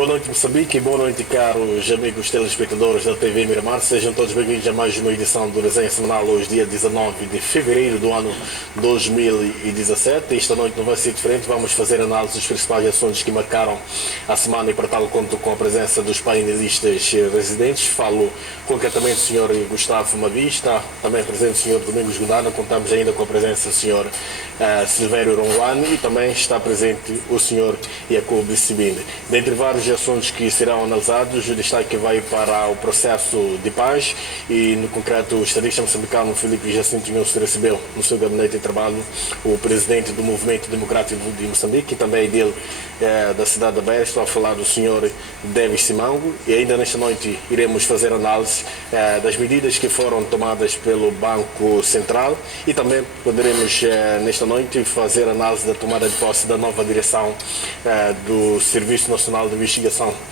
Boa noite, Moçambique, e boa noite, caros amigos telespectadores da TV Miramar. Sejam todos bem-vindos a mais uma edição do Resenha Semanal, hoje, dia 19 de fevereiro do ano 2017. Esta noite não vai ser diferente, vamos fazer análise dos principais assuntos que marcaram a semana e, para tal, conto com a presença dos painelistas residentes. Falo concretamente do Sr. Gustavo Mavi, está também presente o Sr. Domingos Godana, contamos ainda com a presença do Sr. Silvério Ronguane e também está presente o Sr. Jacob Sibinde. Dentre vários assuntos que serão analisados, o destaque vai para o processo de paz e, no concreto, o estadista moçambicano Filipe Jacinto Inhosso recebeu no seu gabinete de trabalho o presidente do Movimento Democrático de Moçambique e também dele da cidade da Beira. Estou a falar do Sr. Davis Simango, e ainda nesta noite iremos fazer análise das medidas que foram tomadas pelo Banco Central e também poderemos nesta noite fazer análise da tomada de posse da nova direção do Serviço Nacional de Investigação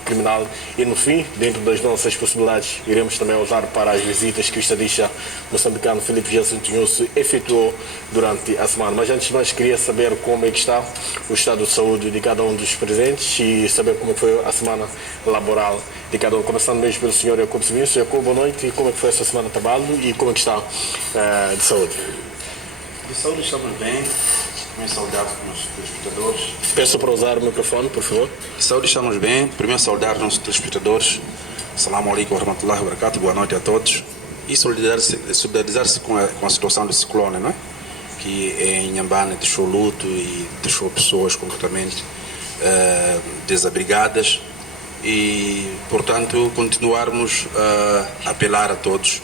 Criminal e, no fim, dentro das nossas possibilidades, iremos também usar para as visitas que o estadista moçambicano Filipe Jacinto Inhosso efetuou durante a semana. Mas antes de mais, queria saber como é que está o estado de saúde de cada um dos presentes e saber como foi a semana laboral de cada um. Começando mesmo pelo Sr. Jacob Sibinde. Sr. Jacob, boa noite. E como é que foi essa semana de trabalho e como é que está de saúde? De saúde estamos bem. Primeiro saudar os nossos telespectadores. Peço para usar o microfone, por favor. De saúde estamos bem. Primeiro saudar os nossos telespectadores. Assalamu alaikum wa rahmatullahi wa barakatuh. Boa noite a todos. E solidarizar-se com a situação do ciclone, né? Que em Inhambane deixou luto e deixou pessoas completamente desabrigadas. E, portanto, continuarmos a apelar a todos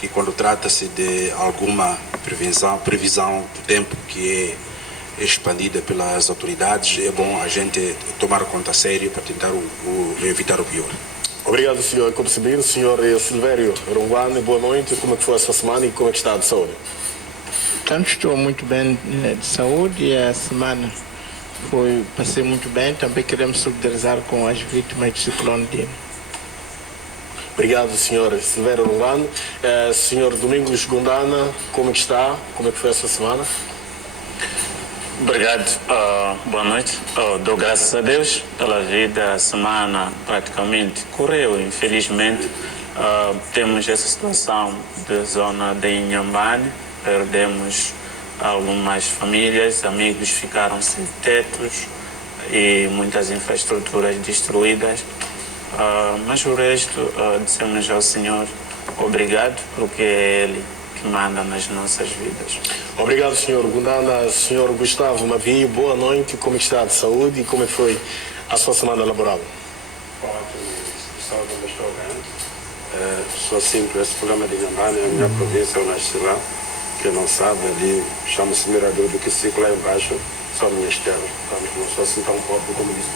que, quando trata-se de alguma previsão do tempo que é expandida pelas autoridades, é bom a gente tomar conta a sério para tentar evitar o pior. Obrigado, Sr. Jacob Sibinde. Sr. Silvério Ronguane, boa noite. Como é que foi a sua semana e como é que está de saúde? Tanto estou muito bem de saúde e a semana passei muito bem. Também queremos solidarizar com as vítimas do ciclone Dino. Obrigado, Sr. Silvério Ronguane. Sr. Domingos Godana, como é que está? Como é que foi a sua semana? Obrigado, boa noite. Dou graças a Deus pela vida. A semana praticamente correu, infelizmente. Temos essa situação da zona de Inhambane, perdemos algumas famílias, amigos ficaram sem tetos e muitas infraestruturas destruídas. Mas o resto, dissemos ao Senhor obrigado, porque é Ele que manda nas nossas vidas. Obrigado, Sr. Godana. Sr. Gustavo Mavi, boa noite. Como está de saúde e como é que foi a sua semana laboral? Ótimo, saúde onde estou bem. Sou simples, esse programa de Inhambane é a minha província, eu nasci lá. Quem não sabe, ali chama-se Mirador do Quicico, lá embaixo, só minhas terras. Portanto, não sou assim tão pobre como isso.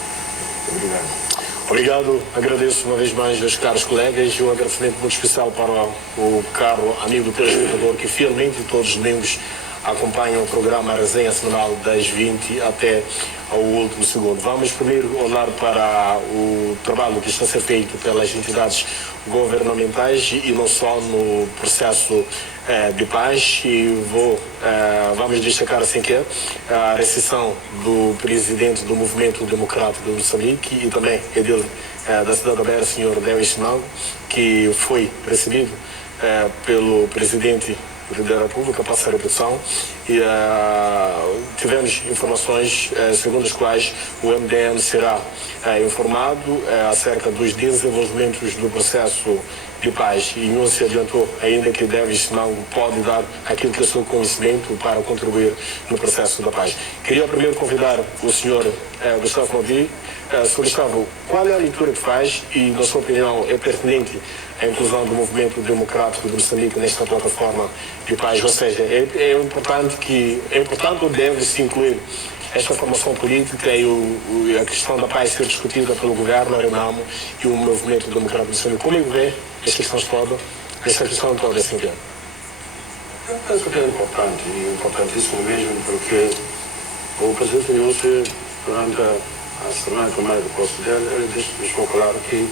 Obrigado. Obrigado, agradeço uma vez mais aos caros colegas e um agradecimento muito especial para o caro amigo do telespectador que fielmente todos os domingos acompanha o programa Resenha Semanal das 20 até ao último segundo. Vamos primeiro olhar para o trabalho que está a ser feito pelas entidades governamentais e não só no processo de paz, e vamos destacar assim que a recepção do presidente do Movimento Democrático de Moçambique e também dele da cidade da Beira, Sr. Davis Simango, que foi recebido pelo presidente da República, passa a repetição, e tivemos informações segundo as quais o MDM será informado acerca dos desenvolvimentos do processo de paz, e não se adiantou ainda que Davis Simango pode dar aquilo que é o seu conhecimento para contribuir no processo da paz. Queria primeiro convidar o Sr. Gustavo Mavi. Sr. Gustavo, qual é a leitura que faz e, na sua opinião, é pertinente a inclusão do Movimento Democrático de Moçambique nesta plataforma de paz? Ou seja, é importante ou deve-se incluir esta formação política e a questão da paz ser discutida pelo governo, a Renamo e o Movimento Democrático de Moçambique? Como é que vê esta questão toda, assim que é? Eu penso que é importante, e importantíssimo mesmo, porque o presidente Inhosso, durante a semana de tomada de posse dele, ele deixou claro que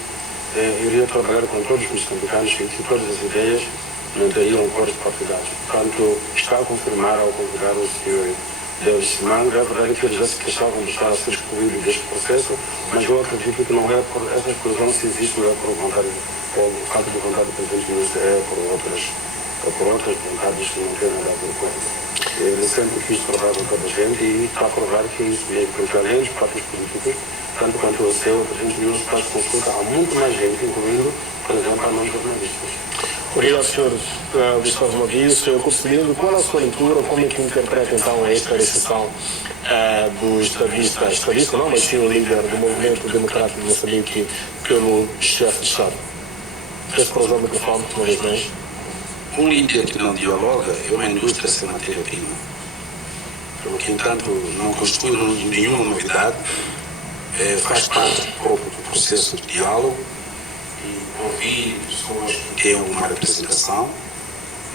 iria trabalhar com todos os moçambicanos e que todas as ideias, não teriam cores partidários. Portanto, está a confirmar ao convidar o Sr. Jacob Sibinde, que ele vai trabalhar com todos os moçambicanos, com todas as ideias, e que todas as ideias não teriam cores partidárias. Portanto, está a confirmar ao convidar o Sr. Jacob Sibinde, que ele vai trabalhar com todos os moçambicanos, com todas as ideias, e que todas as ideias não teriam cores partidárias. Portanto, está a confirmar ao convidar o Sr. das semanas. É verdade que eles já se queixavam de estar a ser excluídos deste processo, mas eu acredito que não é por essa exclusão, se existe, não é por vontade, por falta de vontade do Presidente Ministro, é por outras vontades que não têm nada a ver com ele. Ele sempre quis provar com toda a gente e está a provar que é isso mesmo, porque além dos partidos políticos, tanto quanto o seu, a gente não faz consulta a muito mais gente, incluindo, por exemplo, a não jornalistas. Obrigado, Sr. Gustavo Maguio. Sr. Conselheiro, qual é a sua leitura, como é que interpreta então esta decisão do estadista não, mas sim o líder do Movimento Democrático de Moçambique pelo chefe de Estado? Peço para usar o microfone, uma vez mais. Um líder que não dialoga é uma indústria sem matéria-prima. Pelo que, entanto, não constitui nenhuma novidade, faz parte do próprio processo de diálogo e ouvir pessoas que têm uma representação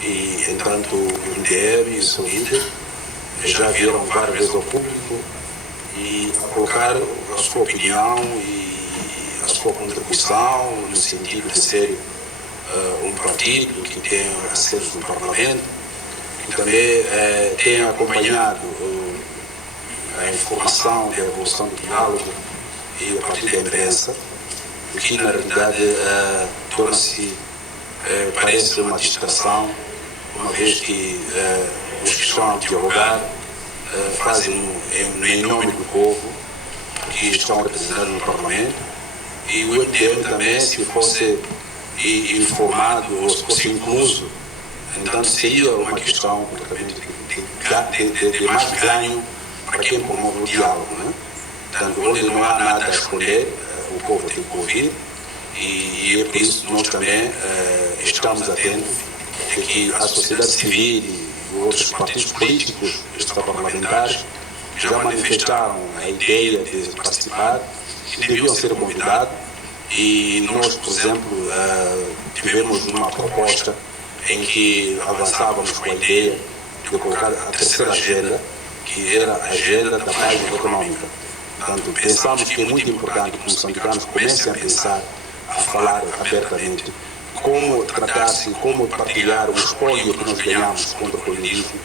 e, entanto, o MDR e o seu líder já vieram várias vezes ao público e a colocar a sua opinião e a sua contribuição no sentido de ser um partido que tem acessos no Parlamento, que também tem acompanhado a informação e a evolução do diálogo e a partir da imprensa, o que na realidade torna-se, parece uma distração, uma vez que os que estão a dialogar fazem em nome do povo, que estão representados no Parlamento, e o MDM também, se fosse informado ou se fosse incluso, então seria uma questão de mais ganho para quem promove o diálogo, né? Portanto, onde não há nada a esconder, o povo tem que ouvir e é por isso que nós também estamos atentos de que a sociedade civil e outros partidos políticos extraparlamentares já manifestaram a ideia de participar e deviam ser convidados. E nós, por exemplo, tivemos uma proposta em que avançávamos com a ideia de colocar a terceira agenda, que era a agenda da paz econômica. Portanto, pensamos que é muito importante que os moçambicanos comecem a pensar, a falar abertamente, como tratar-se, como partilhar o espólio que nós ganhamos contra o colonialismo,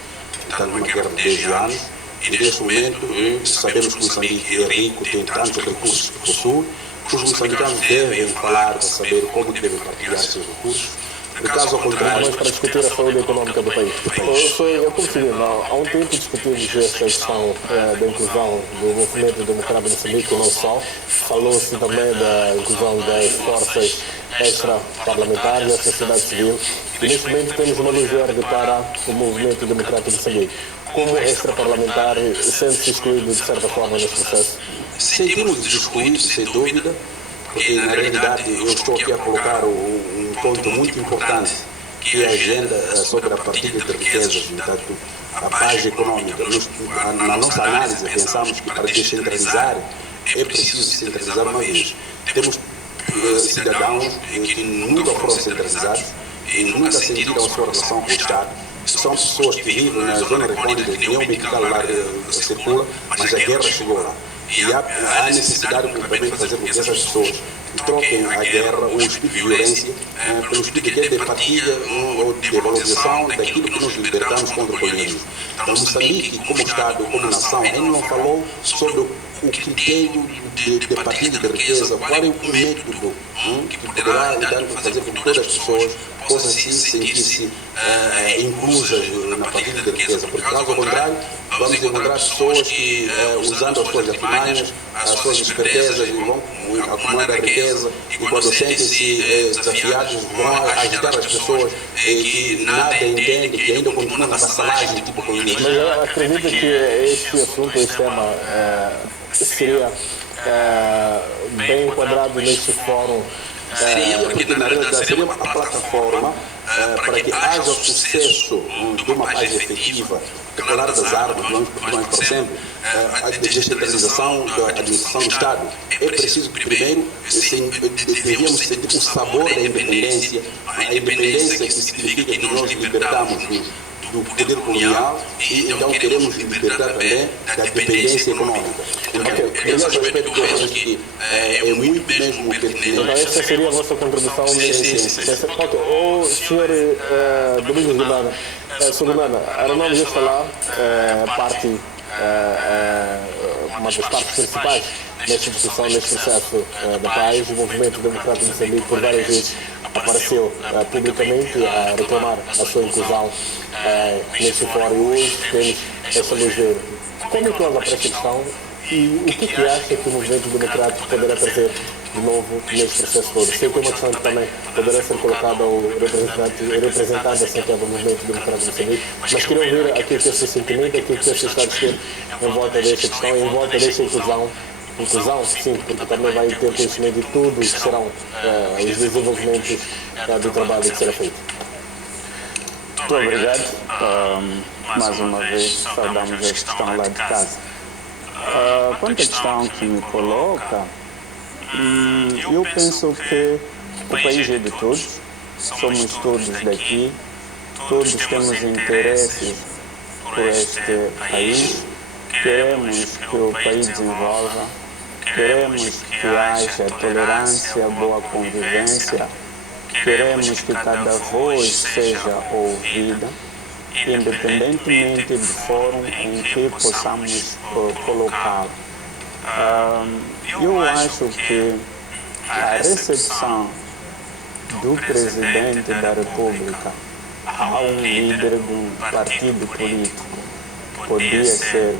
portanto, uma guerra de 10 anos. E neste momento, sabemos que o Moçambique é rico, tem tantos recursos que possui. Os moçambicanos devem falar para saber como devem partilhar seus recursos. No caso ao contrário, mas para discutir a saúde econômica do país. Eu consigo, há um tempo discutimos esta questão da inclusão do movimento democrático de Moçambique, não só. Falou-se também da inclusão das forças extra-parlamentares da sociedade civil. E neste momento temos uma luz verde para o movimento democrático de Moçambique. Como extra-parlamentar, sente-se excluído de certa forma neste processo? sentimos excluídos, sem dúvida, porque na realidade eu estou aqui a colocar um ponto muito importante, que é a agenda sobre a partilha de riquezas, portanto, a paz econômica. Na nossa análise, pensamos que para descentralizar é preciso centralizar uma vez. Temos cidadãos em que nunca foram centralizados e nunca sentiram a sua relação com o Estado. São pessoas que vivem na zona recôndita, que nenhum medical lá circula, mas a guerra chegou lá. E há necessidade também de fazer com que essas pessoas troquem a guerra, o espírito de violência, pelo espírito de partilha ou de valorização daquilo que nos libertamos contra o colonialismo. Então, Moçambique, como Estado, como nação, ele não falou sobre o critério de partilha de riqueza, qual é o método que poderá então, fazer com que todas as pessoas possam se sentir-se inclusas na partilha de riqueza, porque caso contrário, vamos encontrar pessoas que, usando as suas artimanhas, as suas espertezas, vão acumulando a riqueza e quando sentem-se desafiados, vão agitar as pessoas que nada entendem, que ainda continuam na vassalagem de tipo colonialismo. Mas eu acredito que este assunto, este tema, seria bem enquadrado neste fórum. Seria, na realidade, seria uma plataforma para que haja o sucesso de uma paz efetiva, declarar das armas, por exemplo, a descentralização da administração do Estado. É preciso, primeiro, deveríamos sentir o sabor da independência, a independência que significa que nós libertamos do poder colonial e então queremos libertar também da dependência econômica. Então, esse aspecto que eu acho que é muito mesmo pertinente. Então, essa seria a vossa contribuição nesse ponto. O senhor Domingos Guimana, Sulimana, a Renome já está lá, parte uma das partes principais nesta discussão, neste processo da paz. O Movimento Democrático de Moçambique por várias vezes apareceu publicamente a reclamar a sua inclusão neste fórum. Hoje temos essa luz verde. Como é que olha para esta questão e o que acha que o Movimento Democrático poderá trazer de novo neste processo todo? Sei que é uma questão que também poderá ser colocada ao representante da do Movimento Democrático de Moçambique, mas queria ouvir aquilo que é o seu sentimento, aquilo que é o seu estado de ser em volta desta questão, em volta desta inclusão, sim, porque também vai ter conhecimento de tudo que serão os desenvolvimentos do trabalho que será feito. Muito obrigado. Mais uma vez, saudamos a questão lá de casa. Quanto à questão que me coloca, eu penso que o país é de todos, somos todos daqui, todos temos interesses por este país, queremos que o país desenvolva, queremos que haja tolerância, boa convivência, queremos que cada voz seja ouvida, independentemente do fórum em que possamos colocá-lo. Eu acho que a recepção do presidente da República a um líder de um partido político podia ser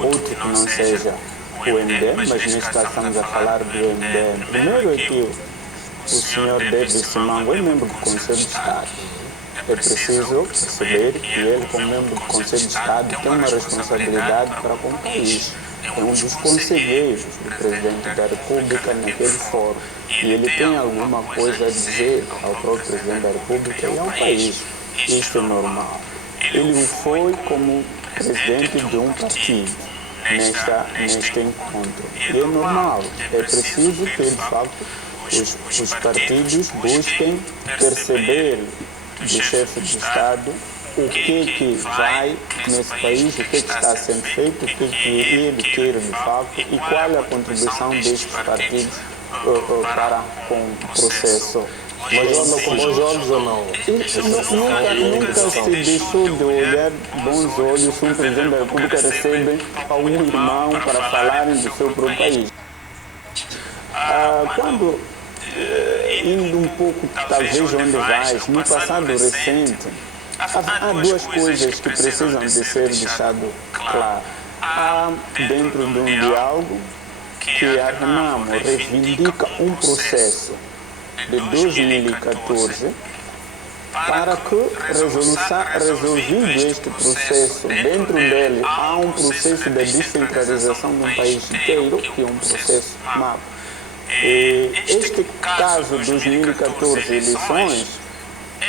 outro que não seja o MDM, mas neste caso estamos a falar do MDM. Primeiro é que o senhor David Simango é membro do Conselho de Estado. É preciso perceber que ele, como membro do Conselho de Estado, tem uma responsabilidade para com o país. É um dos conselheiros do Presidente da República naquele fórum. E ele tem alguma coisa a dizer ao próprio Presidente da República e ao país. Isso é normal. Ele o foi como presidente de um partido neste encontro. E é normal. É preciso que, de facto, os partidos busquem perceber do chefe de Estado o que vai nesse país, o que está sendo feito, o que ele quer de facto e qual é a contribuição destes partidos para com o processo. Mas olham com bons olhos ou não? Nunca se deixou de olhar bons olhos se um presidente da República recebe algum irmão para falarem do seu próprio país. Quando indo um pouco, talvez, onde vais, no passado recente, há duas coisas que precisam de ser deixado claro. Há, dentro de um diálogo, que a Renamo reivindica um processo de 2014 para que, resolvido este processo, dentro dele há um processo de descentralização de um país inteiro, que é um processo MAP. Este caso de 2014, eleições,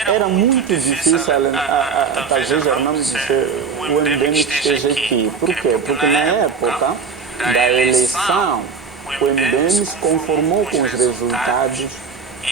era muito difícil, talvez o MDM esteja aqui. Por quê? Porque na época da eleição, o MDM se conformou com os resultados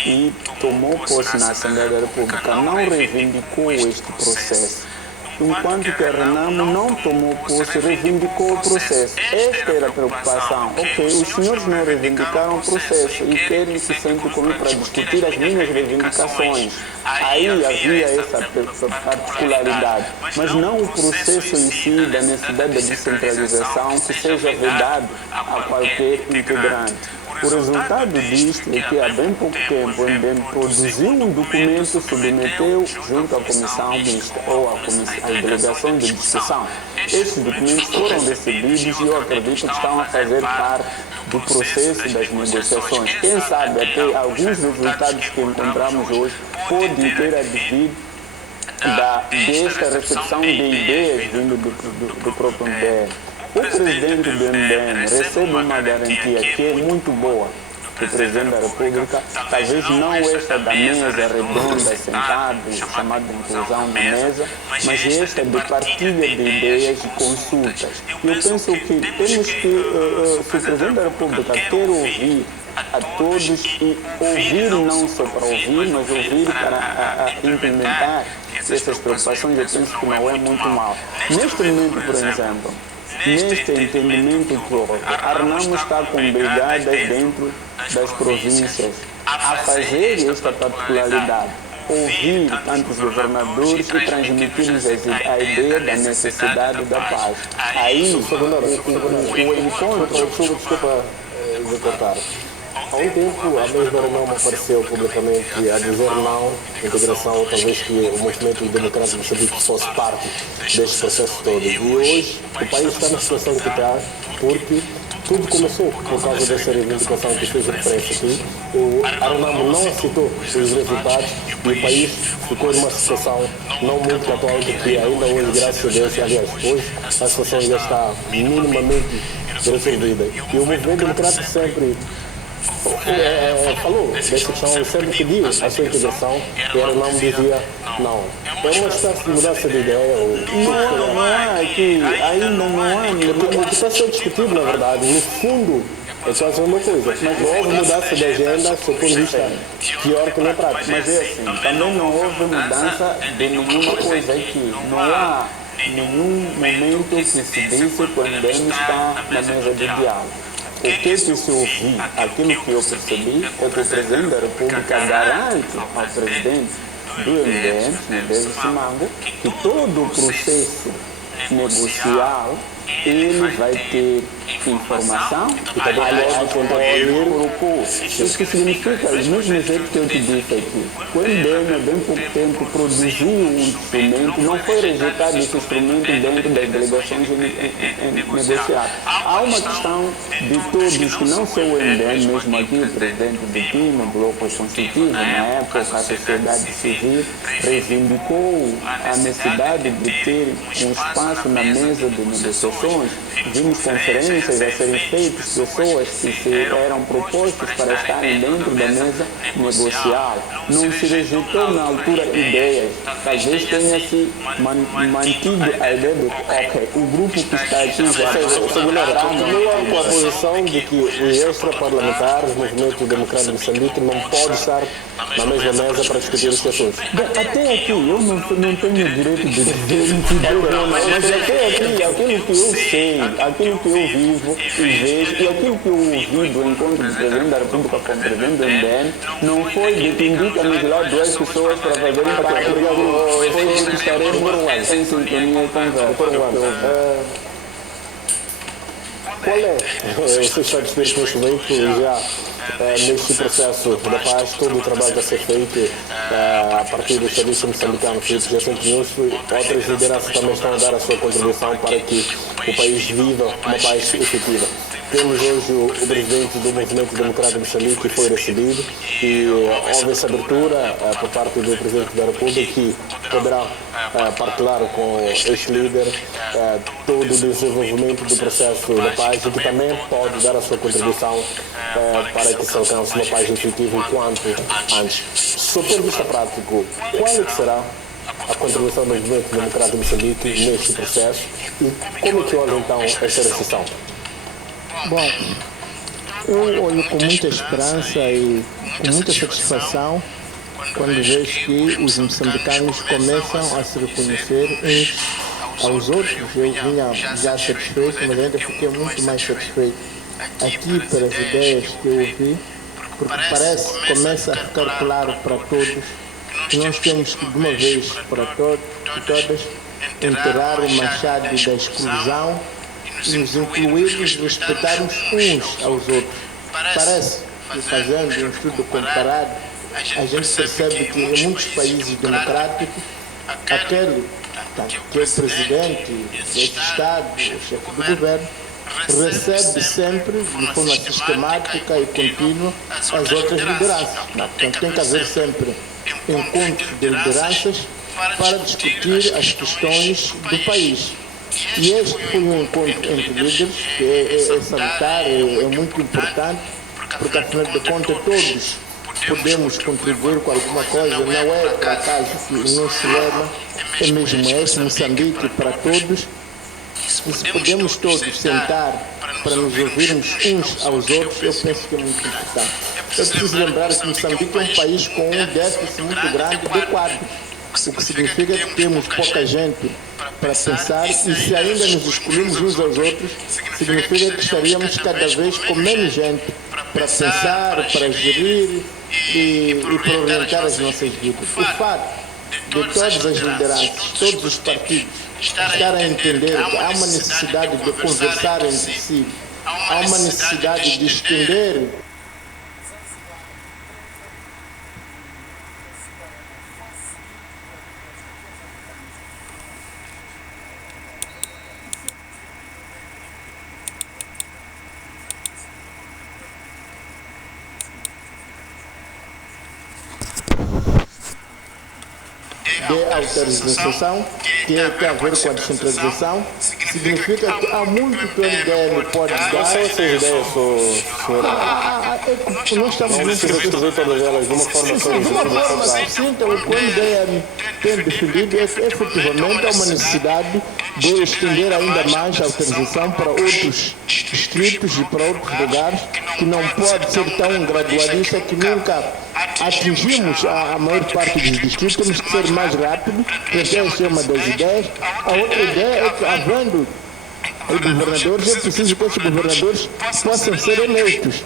e tomou posse na Assembleia da República. Não reivindicou este processo. Enquanto que a Renamo não tomou posse, reivindicou o processo. Esta era a preocupação. Ok, os senhores não reivindicaram o processo e querem se sentir comigo para discutir as minhas reivindicações. Aí havia essa particularidade. Mas não o processo em si da necessidade da descentralização que seja vedado a qualquer integrante. O resultado disto é que há bem pouco tempo o MDM produziu um documento, submeteu junto à comissão mista ou às delegações de discussão. Estes documentos foram recebidos e eu acredito que estão a fazer parte do processo das negociações. Quem sabe até alguns resultados que encontramos hoje podem ter advido desta recepção de ideias vindo do próprio MDM. O presidente do MDM recebe uma garantia que é muito boa do presidente da República, talvez não esta da mesa redonda, sentado, chamada de inclusão na mesa, mas esta de partilha de ideias e consultas. Eu penso que temos que, se o presidente da República quer ouvir a todos e ouvir não só para ouvir, mas ouvir para implementar essas preocupações, eu penso que não é muito mal. Neste momento, por exemplo, neste entendimento que houve, a Renamo está com brigadas dentro das províncias a fazer esta particularidade. ouvir tantos governadores e transmitir-lhes a ideia da necessidade da paz. Aí, o encontro... Desculpa de cortar. Há um tempo, a mesma reunião apareceu publicamente a dizer não à integração, ou talvez que o movimento democrático moçambique fosse parte deste processo todo. E hoje, o país está na situação que está, porque tudo começou por causa dessa reivindicação que fez referência aqui. A Renamo não aceitou os resultados e o país ficou numa situação não muito atual, porque ainda hoje, graças a Deus, aliás, hoje a situação já está minimamente resolvida. E o movimento democrático sempre falou dessa questão, sempre pediu a sua integração e a Renamo dizia não. É uma espécie de mudança de ideia. Não há aqui, ainda não há. O que está sendo discutido, na verdade, no fundo, é quase a mesma coisa. Mas não houve mudança de agenda, do ponto de vista pior que na prática. Mas é assim, também não houve mudança de nenhuma coisa aqui. Não há nenhum momento que se disse que o MDM está na mesa de diálogo. O que se ouviu, aquilo que eu percebi, é que o Presidente da República garante ao Presidente do MDM, David Simango, que todo o processo negocial ele vai ter informação e também propor. Isso que significa, os mesmos exemplos que eu te disse aqui. O MDM, há bem pouco tempo, produziu um instrumento, não foi rejeitado esse instrumento dentro das delegações negociadas. Há uma questão de todos que não são o MDM, mesmo aqui, o presidente do PIN, o Bloco Constitutivo, na época, a sociedade civil reivindicou a necessidade de ter um espaço na mesa de negociações. Vimos conferências a serem feitas, pessoas que eram propostas para estarem dentro da mesa negocial. Não se rejeitou na altura ideias. Talvez tenha-se mantido a ideia de ok, o grupo que está aqui já continua com a posição de que os extra-parlamentares, o movimento democrático de Moçambique, não pode estar na mesma mesa para discutir os assuntos. Até aqui, eu não tenho direito de dizer mas até aqui, aquilo que eu sei, aquilo que eu vivo e vejo, e aquilo que eu ouvi do encontro do Presidente da República com o Presidente do MDM, não foi de que indica-nos lá duas pessoas para fazerem parte. Foi de que estaremos em sintonia com Qual é? Você está a dizer com bem que já neste processo da paz, todo o trabalho a ser feito a partir dos serviços moçambicanos feitos já sempre nisso, outras lideranças também estão a dar a sua contribuição para que o país viva uma paz efetiva. Temos hoje o presidente do Movimento Democrático de Moçambique que foi recebido e houve essa abertura por parte do Presidente da República que poderá partilhar com este líder todo o desenvolvimento do processo da paz e que também pode dar a sua contribuição para que se alcance uma paz efetiva o quanto antes. Sob ponto de vista prático, qual é que será a contribuição do Movimento Democrático de Moçambique neste processo e como é que olha então esta recessão? Bom, eu olho com muita esperança e com muita satisfação quando vejo que os moçambicanos começam a se reconhecer uns aos outros. Eu vinha já satisfeito, mas ainda fiquei muito mais satisfeito aqui pelas ideias que eu ouvi, porque parece que começa a ficar claro para todos que nós temos que, de uma vez para todas, enterrar o machado da exclusão e nos incluirmos e respeitarmos uns aos outros. Parece que, fazendo um estudo comparado, a gente percebe que em muitos países democráticos, aquele que é o presidente deste Estado, o chefe do governo, recebe sempre, de forma sistemática e contínua, as outras lideranças. Então tem que haver sempre encontros de lideranças para discutir as questões do país. E este foi um encontro entre líderes que é salutar, é muito importante, porque afinal de contas todos podemos contribuir com alguma coisa, não é por acaso que não se leva, é mesmo este Moçambique para todos. E se podemos todos sentar para nos ouvirmos uns aos outros, eu penso que é muito importante. É preciso lembrar que Moçambique é um país com um déficit muito grande de quadros, o que significa que temos pouca gente para pensar e se ainda nos excluímos uns aos outros, significa que estaríamos cada vez com menos gente para pensar, para gerir e para orientar as nossas vidas. O fato de todas as lideranças, todos os partidos, estarem a entender que há uma necessidade de conversar entre si, há uma necessidade de estender de autorização, que tem a ver com a descentralização, significa que há muito que o MDM pode dar. Quais são essas ideias, senhor? Nós estamos Não precisa escrever todas elas de uma forma só. de uma forma sucinta, o que o MDM tem defendido é que efetivamente há uma necessidade de estender ainda mais a autorização para outros distritos e para outros lugares, que não pode ser tão gradualista, que nunca atingimos a maior parte dos distritos, temos que ser mais rápido. Essa é uma das ideias. A outra ideia é que, havendo governadores, é preciso que esses governadores possam ser eleitos.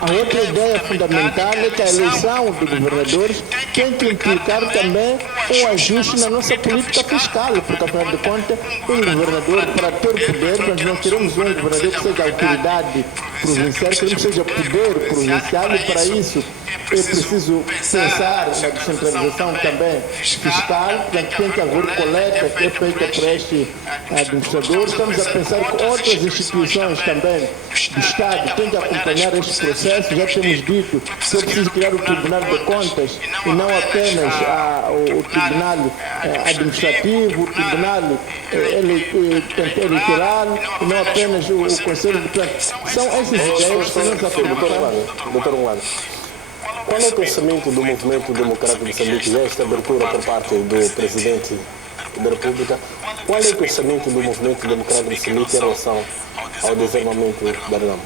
A outra ideia fundamental é que a eleição de governadores tem que implicar também um ajuste na nossa política fiscal, porque, afinal de contas, um governador, para ter poder, nós não queremos um governador que seja autoridade provincial, queremos que seja poder provincial, e para isso é preciso pensar na descentralização também fiscal, portanto tem que haver coleta que é feita para este administrador. Estamos a pensar que outras instituições também do Estado têm que acompanhar este processo. Já temos dito que é preciso criar o Tribunal de Contas e não apenas o Tribunal Administrativo, o Tribunal Eleitoral e não apenas o Conselho de Plano. São essas ideias que nós acreditamos. Doutor Ngwano, qual é o pensamento do Movimento Democrático de Moçambique, já esta abertura por parte do Presidente da República? Qual é o pensamento do Movimento Democrático de Moçambique em relação ao desarmamento da Renamo?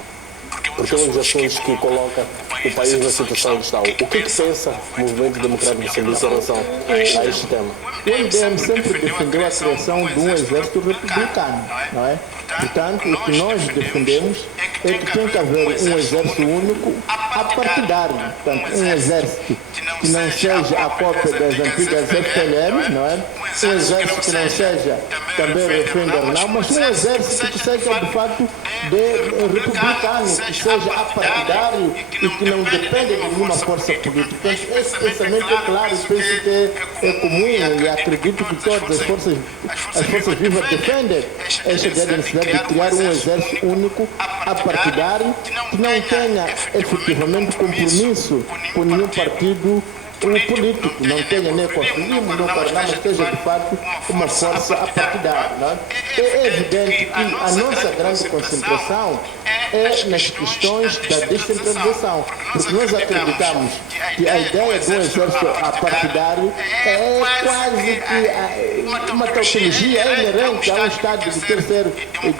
Porque é um dos assuntos que coloca o país na situação que está. O que pensa o Movimento Democrático de Moçambique em relação a este tema? O MDM sempre defendeu a criação de um exército republicano, não é? Portanto, o que nós defendemos é que tem que haver um exército único apartidário. Portanto, um exército que não seja a cópia das antigas FPLM, não é? Um exército que não seja também refém da Renamo, mas um exército que seja, de fato, republicano, que seja apartidário e que não dependa de nenhuma força política. Portanto, esse pensamento é claro, penso que é comum e acredito que todas as forças vivas defendem esta ideia da necessidade de criar um exército único, apartidário, que não tenha efetivamente compromisso com nenhum partido político, não tenha nem com a FILIM, nem com a Renamo, seja de fato uma força apartidária. Não é? É evidente que a nossa grande concentração é nas questões da descentralização, porque nós acreditamos que a ideia de um exército apartidário é quase que uma tautologia inerente a um Estado de quer ser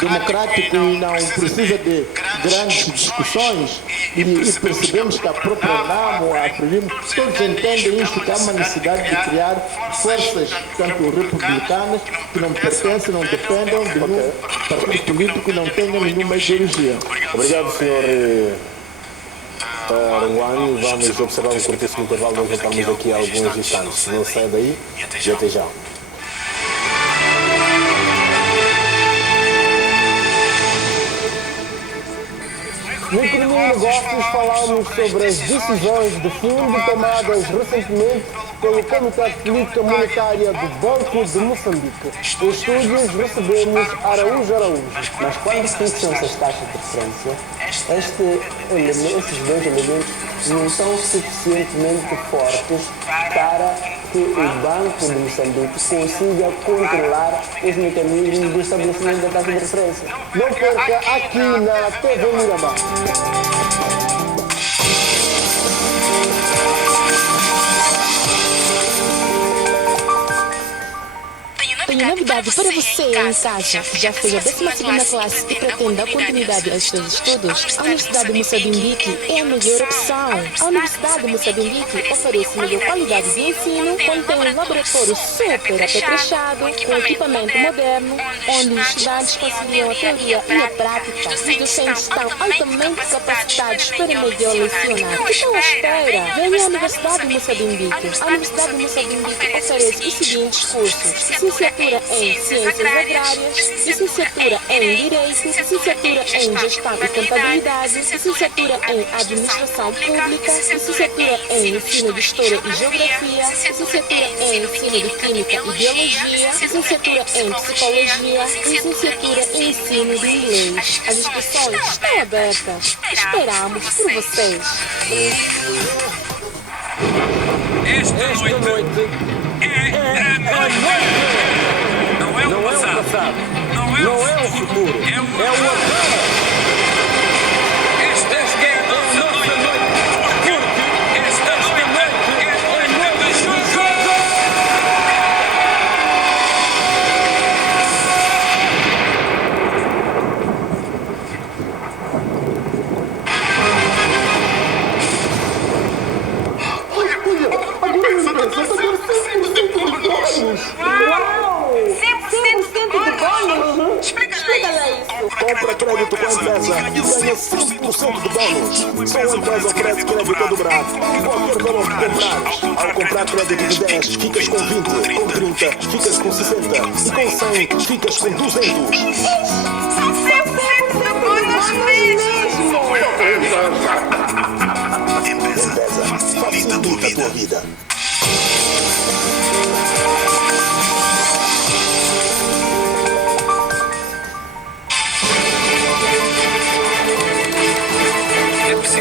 democrático e não precisa de grandes discussões, e percebemos que a própria Renamo, a FILIM, todos entendem isto, que há uma necessidade de criar forças, tanto republicanas, que não pertencem, não dependam de nenhum partido político, não tenham nenhuma ideologia. Obrigado, senhor Ngwano. Vamos observar um curtíssimo intervalo, nós voltamos aqui a alguns instantes. Não saia daí e até já. No Economia e Negócios falamos sobre as decisões de fundo tomadas recentemente pelo Comitê de Política Monetária do Banco de Moçambique. Em estúdios recebemos Araújo. Mas quando fixam essas taxas de referência, esses dois elementos não são suficientemente fortes para que o Banco de Moçambique consiga controlar os mecanismos do estabelecimento da taxa de referência. Não perca aqui na TV Miramar. Tenho novidade para você em casa. Já fez a 12ª classe e pretende dar continuidade aos seus estudos? A Universidade de Moçambique é a melhor opção. A Universidade de Moçambique oferece melhor qualidade de ensino, contém um laboratório super apetrechado, com equipamento moderno, onde os estudantes conciliam a teoria e a prática. Os docentes estão altamente capacitados para melhor lecionar. O que estão à espera? Venha à Universidade de Moçambique. A Universidade de Moçambique oferece os seguintes cursos: licenciatura em Ciências Agrárias, licenciatura em Direito, licenciatura em Gestão e Contabilidade, licenciatura em Administração Pública, licenciatura em Ensino de História e Geografia, licenciatura em Ensino de Química e Biologia, licenciatura em Psicologia, licenciatura em Ensino de Inglês. As inscrições estão abertas. Esperamos por vocês. Esta noite é a noite. Não é o passado, não é o futuro, é o agora. Esta é a nossa noite, porque esta noite é a noite do jogo. Uau! 100% de bônus? Explica lá isso. Compra crédito com a empresa e ganha 100% de bônus. Só a empresa oferece crédito a dobrar em qualquer valor que comprares. Ao comprar crédito de 10, ficas com 20. Com 30, ficas com 60. E com 100, ficas com 200. São 100% de bônus mesmo. Empresa, facilita a tua vida.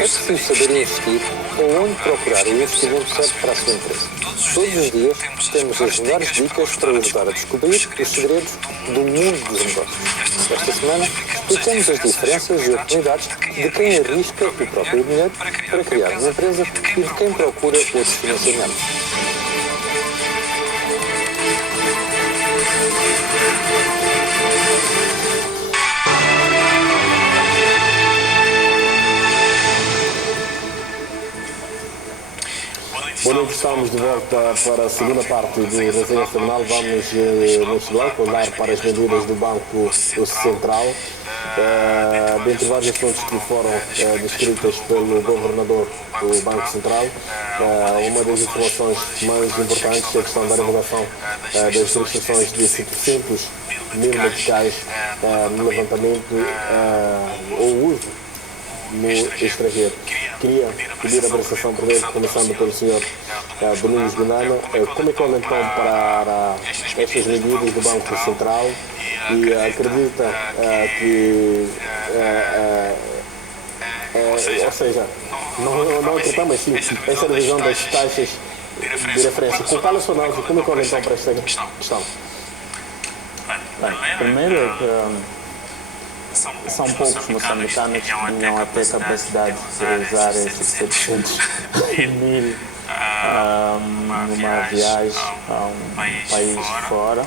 É preciso saber investir ou onde procurar o investimento certo para a sua empresa. Todos os dias temos as melhores dicas para ajudar a descobrir os segredos do mundo dos negócios. Esta semana explicamos as diferenças e oportunidades de quem arrisca o próprio dinheiro para criar uma empresa e de quem procura outros financiamentos. Boa noite, estamos de volta para a segunda parte do Resenha Semanal. Vamos neste bloco olhar para as medidas do Banco Central. Dentre vários assuntos que foram descritas pelo governador do Banco Central, uma das informações mais importantes é a questão da revogação das restrições de 700 mil meticais no levantamento ou uso no estrangeiro. Queria pedir a prestação por ele, começando pelo Sr. Domingos Binana, como é que olha então para estas medidas do Banco Central e acredita que, ou seja, não acredita, mas sim, essa revisão das taxas de referência, com qual a sua análise, como é que olha então para esta questão? Bem, primeiro é que são poucos moçambicanos que tinham até capacidade de usar esses 700 mil numa viagem a um país fora.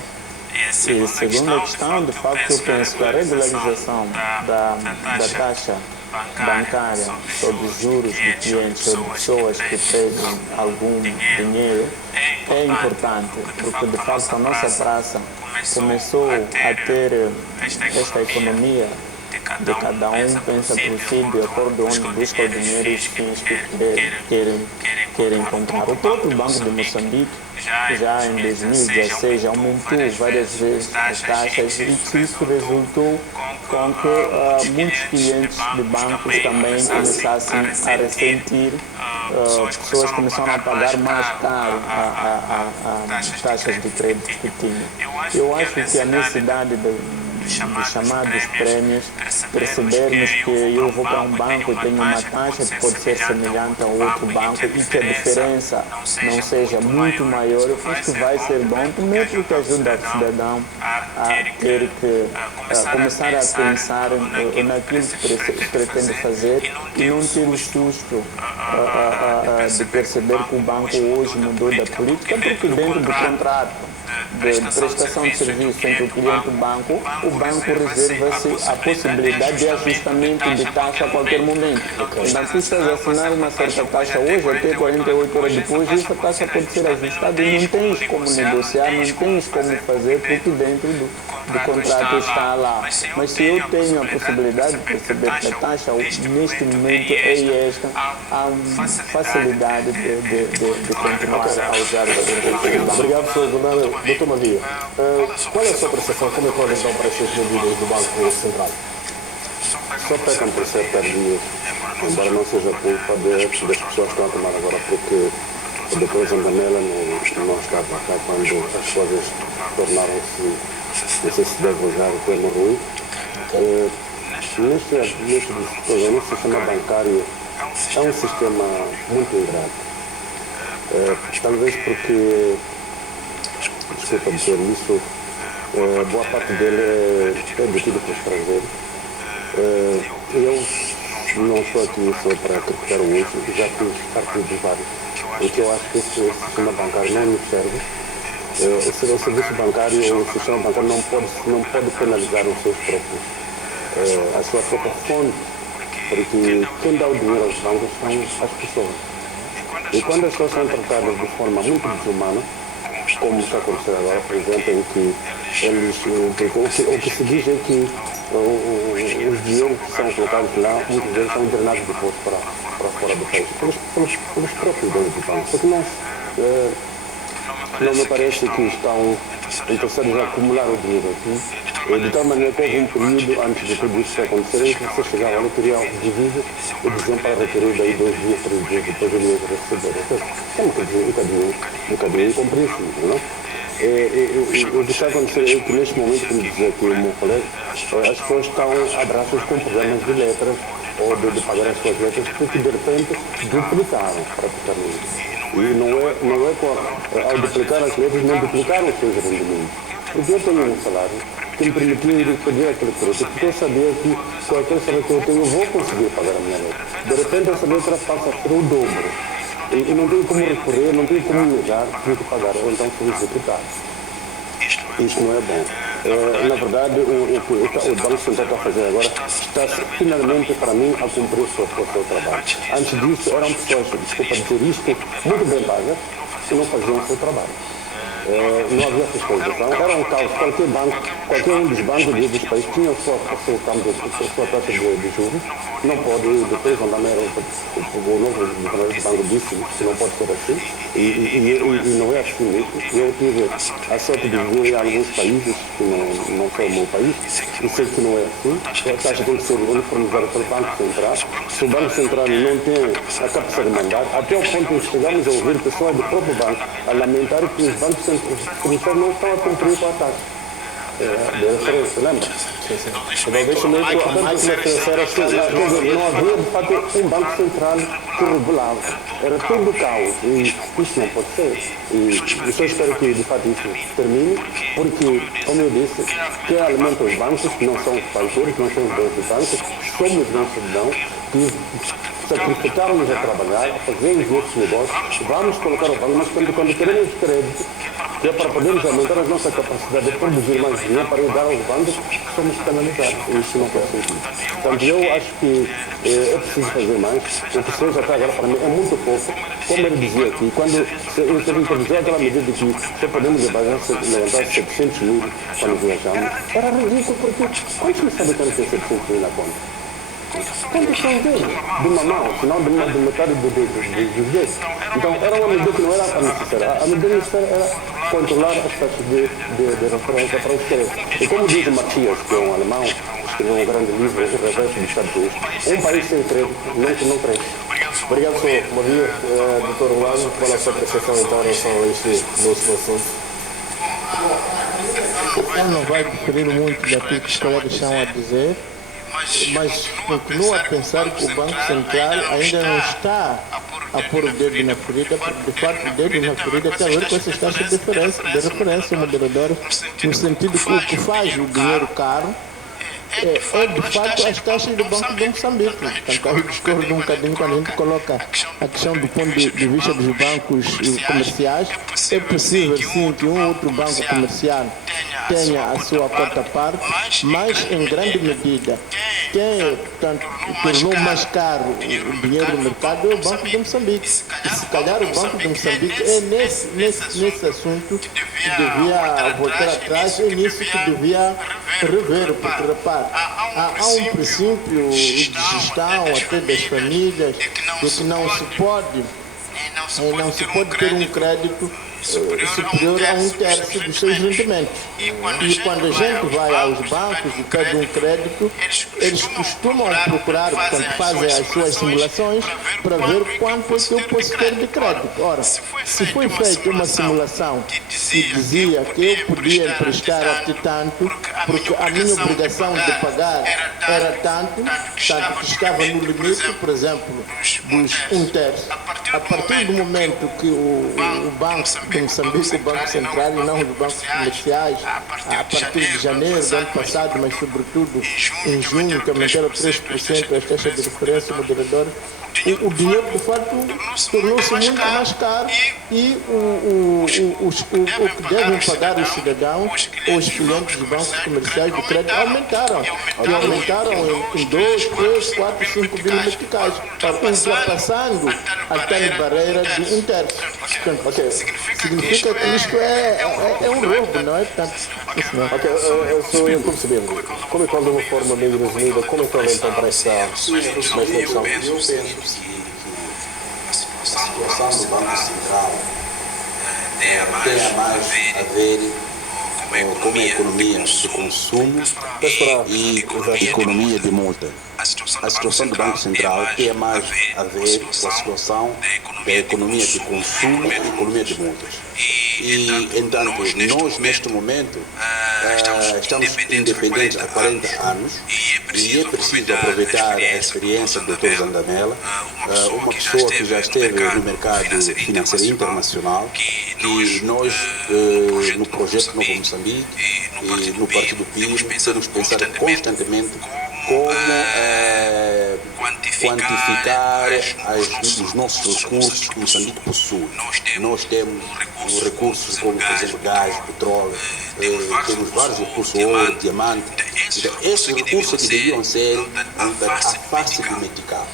E segunda questão, de facto, eu penso que a regularização da taxa bancária sobre os juros de clientes ou de pessoas que pedem algum dinheiro é importante, porque de facto a nossa praça começou a ter esta economia de cada um pensa por si de acordo onde busca o dinheiro e os fins que querem encontrar. O próprio Banco de Moçambique já em 2016 aumentou várias vezes as taxas e isso resultou com que muitos clientes de bancos também começassem a ressentir, pessoas começaram a pagar mais caro as taxas de crédito que tinham. Eu acho que a necessidade dos chamados prémios, percebermos que eu vou para um banco e tenho uma taxa que pode ser semelhante a outro banco e que a diferença não seja muito maior, eu acho que vai ser bom, primeiro porque ajuda o cidadão a ter que começar a pensar naquilo que pretende fazer e não ter o susto de perceber que o banco hoje mudou da política, porque dentro do contrato de prestação de serviço entre o cliente e o banco reserva-se a possibilidade de ajustamento de taxa a qualquer momento. Então, tu estás a assinar uma certa taxa hoje, até 48 horas depois, essa taxa pode ser ajustada e não tens como negociar, não tens como fazer, porque dentro do contrato está lá. Mas se eu tenho a possibilidade de perceber que a taxa neste momento é esta, há uma facilidade de continuar a usar o banco. Obrigado, Sr. Bernardo. Doutor Maria, qual é a sua percepção? Como é que olha então para estas medidas do Banco Central? Só pecam por ser tardias, embora não seja culpa das pessoas que estão a tomar agora, porque depois a janela não estava cá quando as coisas tornaram-se, não sei se deve usar o termo ruim. Neste sistema bancário é um sistema muito ingrato. Talvez porque, desculpa dizer isso, boa parte dele é detido por estrangeiro. Eu não estou aqui só para criticar o uso, já fiz parte de vários. Porque eu acho que esse sistema bancário não nos serve. O serviço bancário, o sistema bancário não pode penalizar os seus próprios, a sua própria fonte, porque quem dá o dinheiro aos bancos são as pessoas. E quando as pessoas são tratadas de forma muito desumana, como está acontecendo agora, por exemplo, em que eles, o que se diz é que os dinheiros que são colocados lá, muitas vezes são drenados depois para fora do país, pelos próprios donos do banco. Porque nós, não me parece que estão interessados em acumular o dinheiro aqui, de tal maneira que houve um período antes de tudo isso acontecer em que você chegava lá, teria um divisa e diziam para requerer daí 2 dias, 3 dias, depois ele ia receber. É um bocadinho incompreensível, não? O que está acontecendo é que neste momento, como dizia aqui o meu colega, as pessoas estão a braços com problemas de letras ou de pagar as suas letras porque de repente duplicaram praticamente. E não é ao duplicar as letras, não duplicaram os seus rendimentos. Porque eu tenho um salário que me permitiu de pedir aquele crédito, porque eu sabia que com aquele salário que eu tenho eu vou conseguir pagar a minha letra. De repente essa letra passa a ser o dobro. E não tenho como recorrer, não tenho como negar, tenho que pagar, ou então fui executado. Isto não é bom. Na verdade, o Banco Central está a fazer agora, está finalmente, para mim, a cumprir o seu trabalho. Antes disso, eram pessoas, desculpa dizer isto, muito bem pagas, que não faziam o seu trabalho. Não havia fiscalização, era um caos. Qualquer um dos bancos dos países tinha a sua taxa de juros, não pode, depois o novo governador do banco disse que não pode ser assim, e não é assim mesmo. Eu tive a sorte de viver em alguns países que não são o meu país, e sei que não é assim. A taxa tem que ser uniformizada pelo Banco Central. Se o Banco Central não tem a capacidade de mandar, até o ponto de chegamos a ouvir pessoas do próprio banco a lamentar que os bancos centrais não estão a cumprir com a taxa. Lembra? Então, deixa-me a máquina financeira não havia de fato um banco central que regulava. Era tudo caos. E isso não pode ser. E só espero que de fato isso termine, porque, como eu disse, quem alimenta os bancos não são os banqueiros, não são os donos dos bancos, somos nós cidadãos que sacrificaram-nos a trabalhar, a fazer os nossos negócios, vamos colocar o banco, mas quando queremos crédito, que é para podermos aumentar a nossa capacidade de produzir mais dinheiro para dar aos bancos, somos penalizados. E isso não faz sentido. Portanto, eu acho que é preciso fazer mais. O que se fez até agora, para mim, é muito pouco. Como ele dizia aqui, quando se introduziu aquela medida de que só podemos levantar 700 mil quando viajamos, era ridículo, porque quantos moçambicanos têm 700 mil na conta? Quantos são deles? De uma mão, senão de metade dos dedos. Então, era uma medida que não era a necessária. A medida necessária era controlar as taxas de referência para os créditos. E como diz o Matias, que é um alemão, escreveu um grande livro, O Reverso dos Estados Unidos, um país sem crédito não cresce. Obrigado, Sr. Maria. Dr. Rolando, qual é a sua percepção então em relação a este nosso assunto? Eu não vai diferir muito daquilo que os colegas estão a dizer, mas continuo a pensar que o Banco Central ainda não está a pôr o dedo na ferida, porque de facto o dedo na ferida tem a ver com essas taxas de referência moderadoras, no sentido que o que faz o dinheiro caro é de fato as taxas do Banco de Moçambique. Portanto, eu discordo um bocadinho quando a gente coloca a questão do ponto de vista dos bancos comerciais. É possível sim que um outro banco comercial tenha a sua cota parte, mas em grande medida quem, portanto, tornou mais caro o dinheiro no mercado é o Banco de Moçambique. E se calhar o Banco de Moçambique é nesse assunto que devia voltar atrás, é nisso que devia rever, porque repare, há um princípio de gestão até das famílias de que não se pode ter um crédito superior a 1/3 dos seus rendimentos. E quando a gente vai aos bancos e pede um crédito, eles costumam procurar, portanto, fazem as suas simulações para ver quanto é que eu posso ter de crédito. Ora, se foi feita uma simulação que dizia que eu podia emprestar até tanto, porque a minha obrigação de pagar era tanto que estava no limite, por exemplo, dos 1/3. A partir do momento que o Banco de Moçambique, o Banco Central e não os bancos comerciais, a partir de janeiro do ano passado, mas sobretudo em junho, que aumentaram 3% as taxas de referência moderadora, o dinheiro de fato tornou-se muito mais caro e o que devem pagar os cidadãos ou os clientes dos bancos comerciais de crédito aumentaram. E aumentaram em 2, 3, 4, 5 bilhões meticais, ultrapassando a tal barreira de 1/3. Portanto, significa que isto é um roubo, não é? Portanto, eu estou percebendo. Como é que, de uma forma meio resumida, como é que olham então para esta questão? Eu penso que a situação do Banco Central tenha mais a ver com a economia de consumo e economia de multa. A situação do Banco Central tem mais a ver com a situação da economia de consumo e economia de multas. E, entanto, nós, neste momento, estamos independentes há 40 anos e é preciso aproveitar a experiência do Dr. Zandamela, uma pessoa que já esteve no mercado financeiro internacional, e nós, no projeto Novo Moçambique e no Partido PIR, temos pensado constantemente como quantificar os nossos recursos que Moçambique possui. Nós temos recursos como, por exemplo, gás, petróleo, temos vários recursos, ouro, diamante. Então, esses recursos que deviam ser fáceis de mitigar.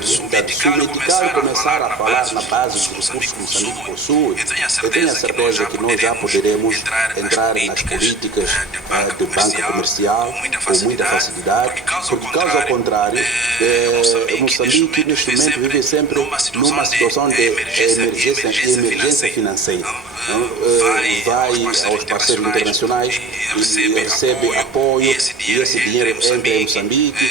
Se o Metical começar a falar na base dos recursos que Moçambique possui, eu tenho a certeza que nós já poderemos entrar nas políticas do banco comercial com muita facilidade, porque caso ao contrário, Moçambique neste momento vive sempre numa situação de emergência financeira. Vai aos parceiros internacionais e recebe apoio, e esse dinheiro entra em Moçambique,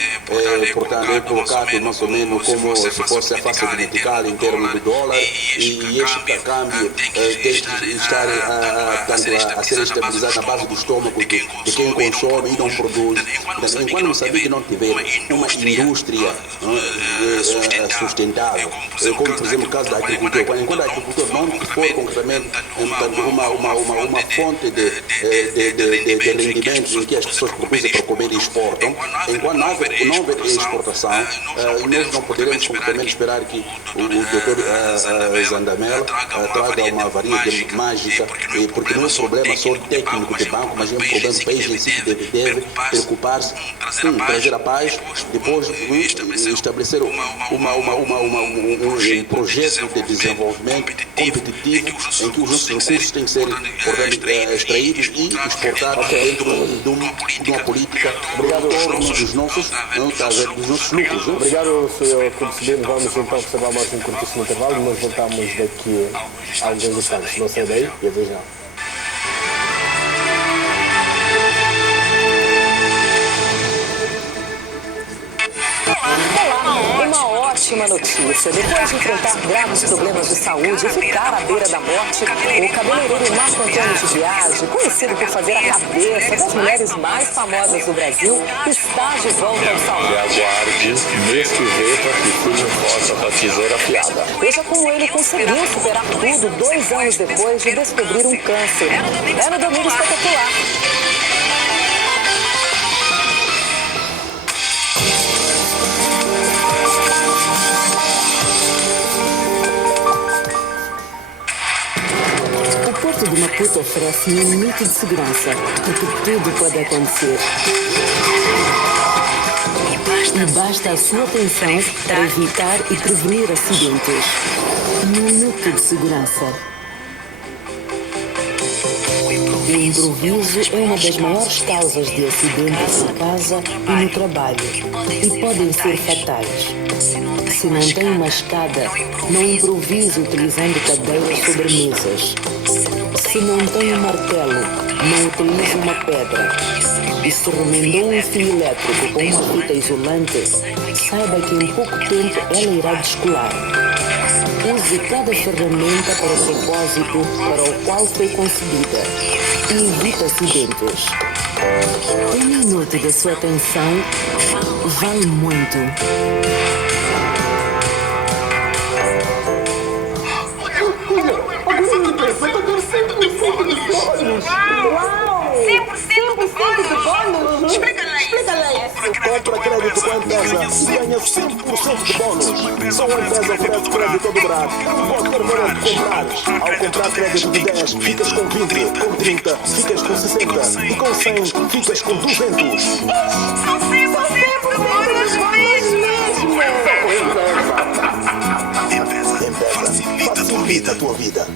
portanto é colocado mais ou menos como se fosse a face de Metical em termos de dólar, e este câmbio tem que estar a ser estabilizado na base do estômago de quem consome e não produz. Enquanto Moçambique não tiver uma indústria sustentável, como por exemplo o caso da agricultura, enquanto a agricultura não for concretamente uma fonte de rendimentos em que as pessoas produzem para comer e exportam, enquanto não houver exportação, nós não poderemos concretamente esperar que o Dr. Zandamela traga uma varinha mágica, porque não é um problema só técnico de banco, mas é um problema do país em si que deve preocupar-se em trazer a paz, depois estabelecer um projeto de desenvolvimento competitivo em que os nossos recursos têm que ser, portanto, extraídos e exportados dentro de uma política dos nossos lucros. Obrigado, Sr. Conselheiro. Vamos então observar mais um curtíssimo intervalo. Nós voltamos daqui a alguns instantes. Não sei daí e até já. Uma ótima notícia. Depois de enfrentar graves problemas de saúde e ficar à beira da morte, o cabeleireiro Marco Antônio de Biagi, conhecido por fazer a cabeça das mulheres mais famosas do Brasil, está de volta ao salão. E aguarde mês que vem para que firme força com a tesoura afiada. Veja como ele conseguiu superar tudo 2 anos depois de descobrir um câncer. É no Domingo Espetacular. Rádio Maputo oferece um minuto de segurança, porque tudo pode acontecer. E basta a sua atenção para evitar e prevenir acidentes. Minuto de segurança. O improviso é uma das maiores causas de acidentes em casa e no trabalho e podem ser fatais. Se não tem uma escada, não improvise utilizando cadeiras sobre mesas. Se não tem um martelo, não utilize uma pedra. E se remendou um fio elétrico com uma fita isolante, saiba que em pouco tempo ela irá descolar. Use cada ferramenta para o propósito para o qual foi concebida e evite acidentes. Um minuto da sua atenção vale muito. Uau! 100% de bônus? Explica lá isso. Compra crédito com a empresa e ganha 100% de bônus. Só a empresa oferece crédito a dobrar. Qualquer valor que comprares. Ao comprar crédito de 10, ficas com 20. Com 30, ficas com 60. E com 100, ficas com 200. São 100% de bônus mesmo. Empresa, facilita a tua vida.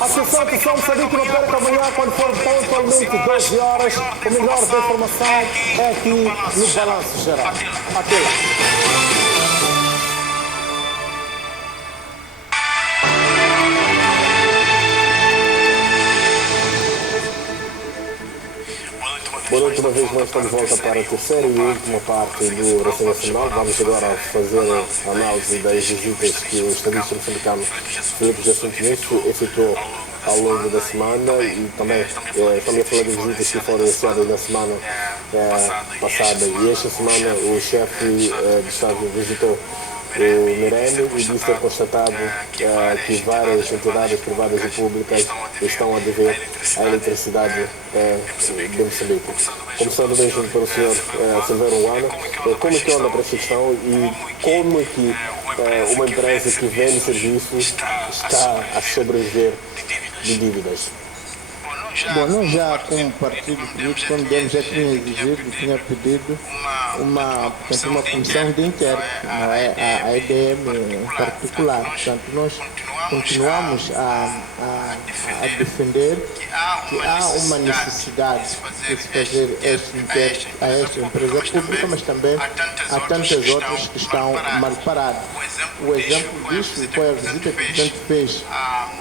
Atenção, pessoal, sabia que não perca amanhã quando for pontualmente 12 horas. O melhor da informação é aqui no Balanço Geral. Até lá. Boa noite, uma vez nós estamos de volta para a terceira e última parte do Resenha Nacional. Vamos agora fazer a análise das visitas que o estadista moçambicano Filipe Jacinto Neto efetuou ao longo da semana e também a falar das visitas que foram iniciadas na semana passada. E esta semana o chefe de Estado visitou o Mirene e disse ter constatado que várias entidades privadas e públicas estão a dever a eletricidade de Moçambique. Começando mesmo pelo senhor Silveiro Nguana, como é que olha para esta questão e como é que uma empresa que vende serviços está a sobreviver de dívidas? Bom, nós já como partido político, quando demos, já tinha exigido, tinha pedido uma comissão de inquérito, não é? A EDM em particular. Portanto, nós continuamos a defender que há uma necessidade de se fazer este inquérito a esta empresa pública, mas também há tantas outras que estão mal paradas. O exemplo disso foi a visita que o presidente fez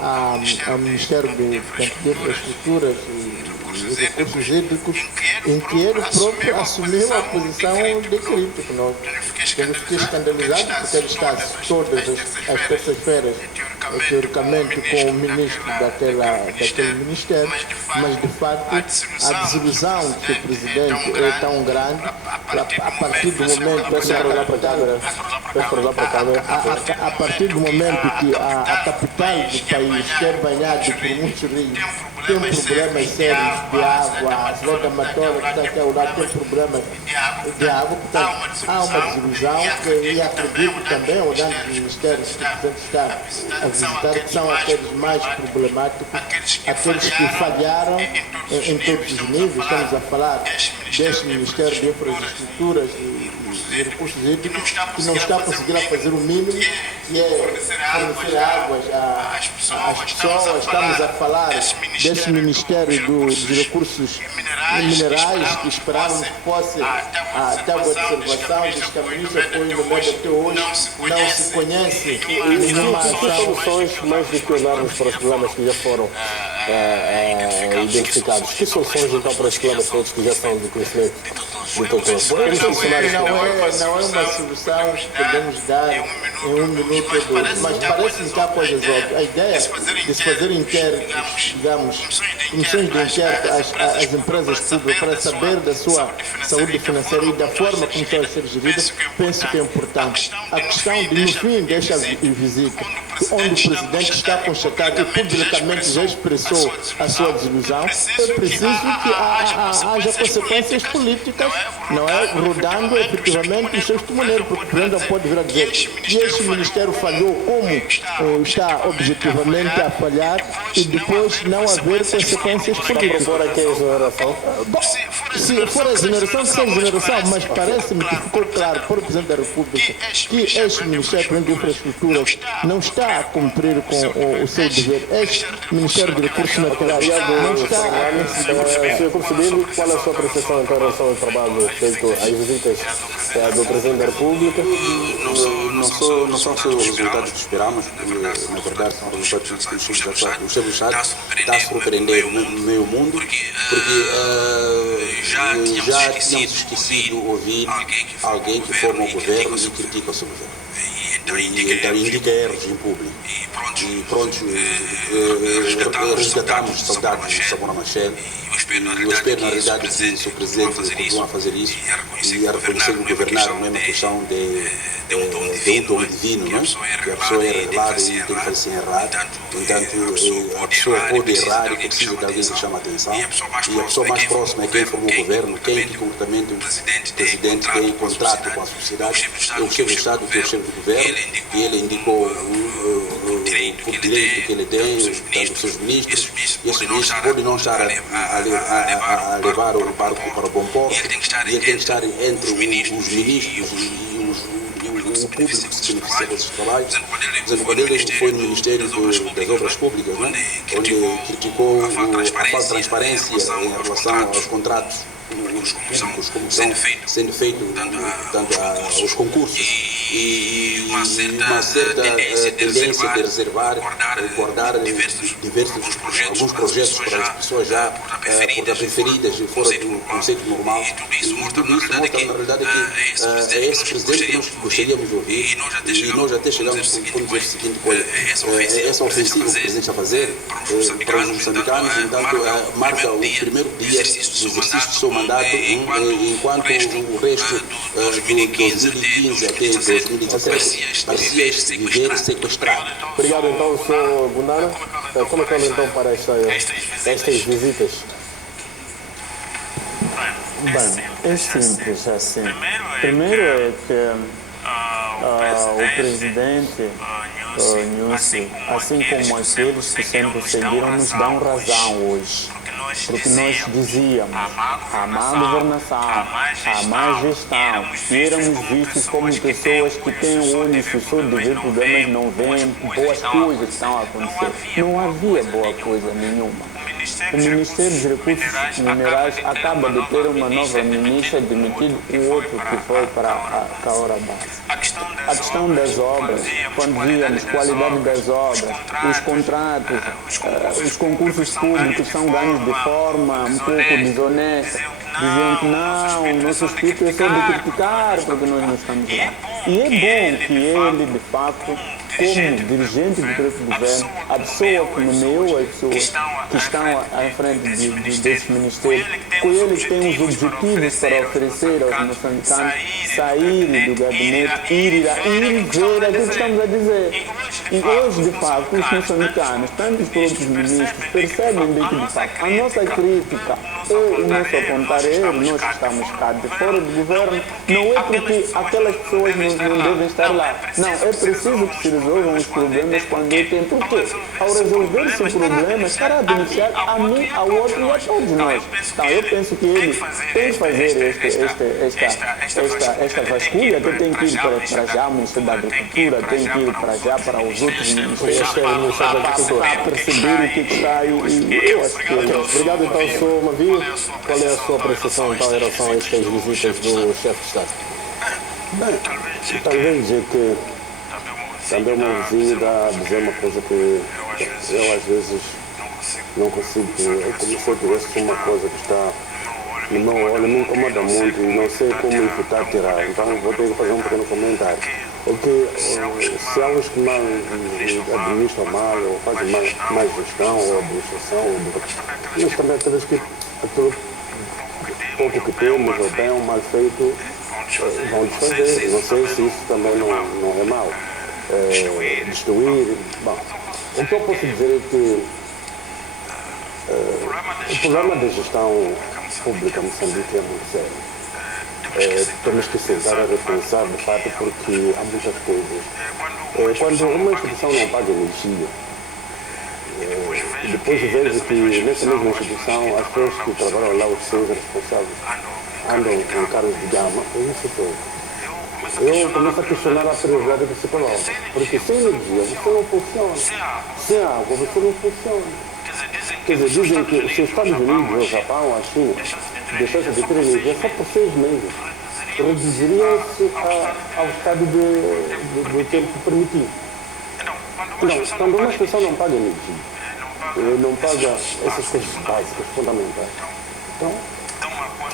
ao Ministério de Infraestruturas e Recursos Hídricos, em que ele próprio assumiu a posição de crítico. Eu fiquei escandalizado porque ele está todas as terças-feiras, teoricamente, com o ministro daquele ministério, mas de fato a desilusão que o presidente é tão grande a partir do momento a partir do momento que a capital do país, que é banhada por muitos rios, tem problemas sérios de água, a cidade da Matola, que está aqui ao lado, tem problemas de água, portanto há uma desilusão e acredito também, olhando os ministérios que o presidente está a visitar, que são aqueles mais problemáticos, aqueles que falharam em todos os níveis. Estamos a falar deste Ministério de Infraestruturas e Recursos Hídricos, que não está a conseguir fazer o mínimo, que é fornecer águas às pessoas. Estamos a falar deste Ministério dos Recursos Minerais, que esperávamos que fosse a tábua de observação, diz que a ministra foi nomeada até hoje, não se conhece nenhuma ação. Que soluções, mais do que olharmos para os problemas que já foram identificados, que soluções então para os problemas todos que já são de conhecimento do teu corpo? Não é uma solução que podemos dar em 1 minuto ou 2, mas parece-me que há coisas óbvias. A ideia de se fazer inquéritos, digamos, comissões de inquérito às empresas públicas para saber da sua saúde financeira e da forma como estão a ser geridas, penso que é importante. A questão de, no fim desta visita, onde o Presidente está a constatar e publicamente já expressou a sua desilusão, é preciso que haja consequências políticas, não é? Rodando efetivamente os seus testemunheiros, porque o Presidente pode vir a dizer que este Ministério falhou como está objetivamente a falhar e depois não haver consequências políticas. Agora que é exoneração? Bom, se for a exoneração, que seja exoneração, mas parece-me que ficou claro para o Presidente da República que este Ministério de Infraestruturas não está a cumprir com o seu dever. Este Ministério de Recursos Naturais não está a... Sr. Conselheiro, qual é a sua apreciação em relação ao trabalho feito às visitas do Presidente da República? Não são os resultados que esperamos, porque, na verdade, são resultados que o Chefe do Estado está a surpreender no meio mundo, porque já tínhamos esquecido de ouvir alguém que forma o governo e critica o seu governo. Então indica erros em público. E pronto, resgatamos saudades de Samora Machel. E eu espero, na realidade, que se o Presidente continue a fazer isso e a reconhecer que governar não é uma questão de um dom divino, não é? Que a pessoa é revelada e tem que fazer sem errar. Portanto, a pessoa pode errar e precisa de alguém que chame a atenção. E a pessoa mais próxima é quem formou o governo, quem que concretamente o Presidente tem contrato com a sociedade, é o Chefe do Estado, que é o chefe do governo, e ele indicou o direito que ele tem, portanto, os seus ministros, e esses ministros podem não estar a levar o barco para o bom porto, e ele tem que estar entre os ministros e o público que se beneficia desses trabalhos. Por exemplo, quando ele foi no Ministério das Obras Públicas, né, onde criticou a falta de transparência em relação aos contratos públicos, como estão sendo feitos, portanto, aos concursos, e uma certa tendência de reservar, guardar alguns projetos para as pessoas já preferidas e fora do conceito normal. E tudo isso mostra, na realidade, que é esse Presidente que nós gostaríamos de ouvir, e nós até chegamos ao ponto de ver o seguinte coisa: essa ofensiva que o Presidente está a fazer para os moçambicanos, entanto, marca o primeiro dia do exercício do seu mandato, enquanto o resto de 2015 até 2017 parecia viver sequestrado. Obrigado, então, Sr. Bundana. Como é que então para estas visitas? Bem, é simples assim. Primeiro é que o Presidente Nussi, assim como aqueles que sempre seguiram, nos dão razão hoje. Porque nós dizíamos a má governação, a má gestão, e éramos vistos como pessoas que têm olhos que só de ver problemas não veem boas coisas que estão a acontecer. Não havia boa coisa nenhuma. O Ministério dos Recursos Minerais acaba de ter uma nova ministra, demitido o outro que foi para a Caora Base. A questão das obras, quando víamos qualidade das obras, os contratos, os concursos públicos são ganhos de forma um pouco desonesta. Diziam que não, o nosso espírito é só de criticar porque nós não estamos lá. E é bom que ele, de facto, como dirigente do governo, a pessoa que nomeou as pessoas que estão à frente desse ministério, com ele tem os objetivos para oferecer aos moçambicanos saírem do gabinete, ir ver aquilo que estamos a dizer. E hoje, de facto, os moçambicanos, tanto os próprios ministros, percebem de que, de facto, a nossa crítica ou o nosso apontar erro, nós que estamos cá de fora do governo, não é porque aquelas pessoas não devem estar lá. Não, é preciso que se resolvam os problemas quando eu tenho. Porque ao resolver esse problema, estará a beneficiar a mim, ao outro e a todos nós. Então, eu penso que ele tem que fazer esta vasculha, até tem que ir para já o Ministério da Agricultura, tem que ir para já para os outros ministérios, para perceber o que está aí. Eu acho que obrigado, então, Sr. Mavio. Qual é a sua apreciação então, em relação a estas visitas do Chefe de Estado? Bem, talvez dizer que também uma visita dizer uma coisa que eu às vezes não consigo. É como se eu tivesse uma coisa que está no meu olho, me incomoda muito e não sei como evitar tirar. Então vou ter que fazer um pequeno comentário. Porque se há uns que mais administram mal, ou fazem mais gestão, ou administração, mas também todas que aquilo pouco que temos ou bem ou mal feito vão desfazer. Não sei se isso também não é mau. Destruir. Bom, o que eu posso dizer é que o problema da gestão pública em Moçambique é muito sério. Temos que sentar a repensar de fato porque há muitas coisas. Quando uma instituição não paga energia, depois vejo que nessa mesma instituição as pessoas que trabalham lá, os seus responsáveis, andam em carros de gama, isso foi. Eu começo a questionar a prioridade que se coloca, porque sem energia você não funciona, sem água você não funciona. Quer dizer, dizem que se os Estados Unidos, o Japão, a China, deixassem de ter energia só por 6 meses, reduziriam-se ao estado do tempo permitido. Não, quando uma pessoa não paga energia, não paga essas coisas básicas, fundamentais, então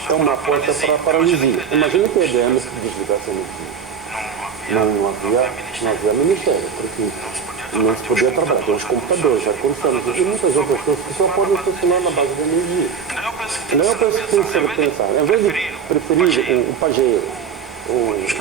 é uma aposta para a paralisia. Imagina que a EDM desligasse a energia. Não havia ministério, porque não se podia trabalhar. Tem os computadores, ar-condicionados e muitas outras coisas que só podem funcionar na base da energia. Então eu penso que tem que ser pensar. Em vez de preferir o pajeiro, outros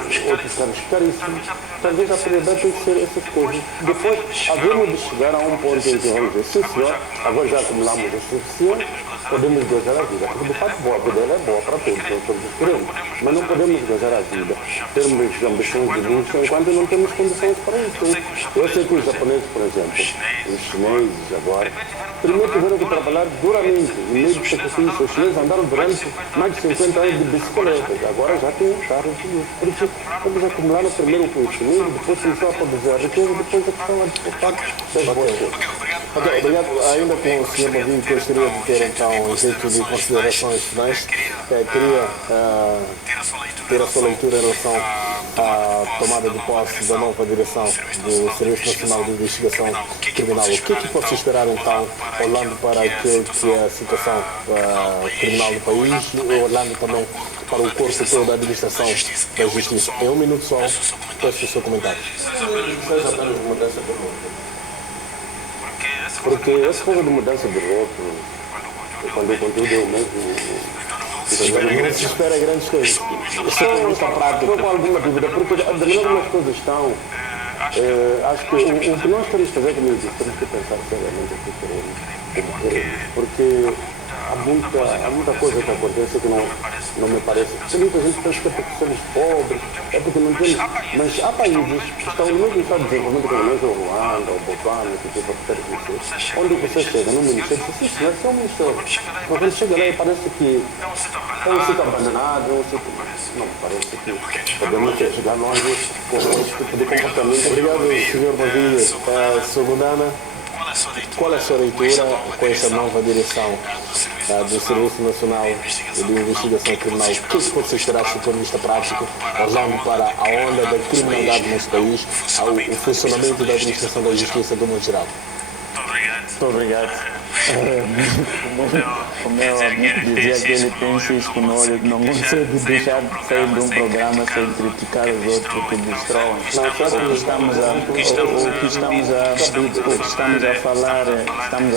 caras caríssimos, talvez a prioridade tem que ser essas coisas. Depois, havemos de chegar a um ponto em que vamos dizer, sim senhor, agora já acumulamos o suficiente, podemos gozar a vida. Porque de fato a vida é boa para todos, todos queremos. Mas não podemos gozar a vida, termos ambições de luxo enquanto não temos condições para isso. Eu sei que os japoneses, por exemplo, os chineses agora, primeiro tiveram que trabalhar duramente, em meio de sacrifício. Os chineses andaram durante mais de 50 anos de bicicletas, agora já tem carros de luxo. Por isso, eles acumularam primeiro o conhecimento, depois começaram a produzir a riqueza, depois a questão é disputar das boas coisas. Ok, obrigado. Ainda com o Sr. Mavinho, que eu gostaria de ter então um jeito de considerações finais. Queria ter a sua leitura em relação à tomada de posse da nova direção do Serviço Nacional de Investigação Criminal. O que é que pode-se esperar então, olhando para aquilo que é a situação criminal do país, olhando também para o corpo todo da administração da justiça? Em um minuto só, peço o seu comentário. Faz apenas mudança de rótulo. Porque esse povo de mudança de rótulo, quando o conteúdo é o mesmo, não se espera grandes coisas. Estou com alguma dúvida, porque da maneira como as coisas estão, acho que o que nós temos que fazer como isso, temos que pensar seriamente o que queremos. Porque há muita coisa que acontece que não me parece. Tem muita gente que pensa que é porque somos pobres, é porque não temos. Mas há países que estão no mesmo estado de desenvolvimento que o Ruanda, o Botswana, que tipo de conhecer, onde você chega no ministério e diz, sim, esse é um ministério. Mas quando chega lá e parece que é um sítio abandonado, é um sítio. Não, parece que podemos chegar longe com esse tipo de comportamento. Obrigado, Sr. Mavinho. Sogundana, qual é a sua leitura com essa nova direção do Serviço Nacional de Investigação Criminal? O que pode esperar do ponto de vista prático, olhando para a onda da criminalidade no nosso país, o funcionamento da administração da justiça do modo geral? Muito obrigado. O meu amigo dizia que ele tem cisco no olho, não consegue deixar de sair de um programa sem criticar os outros que destroem. O que estamos a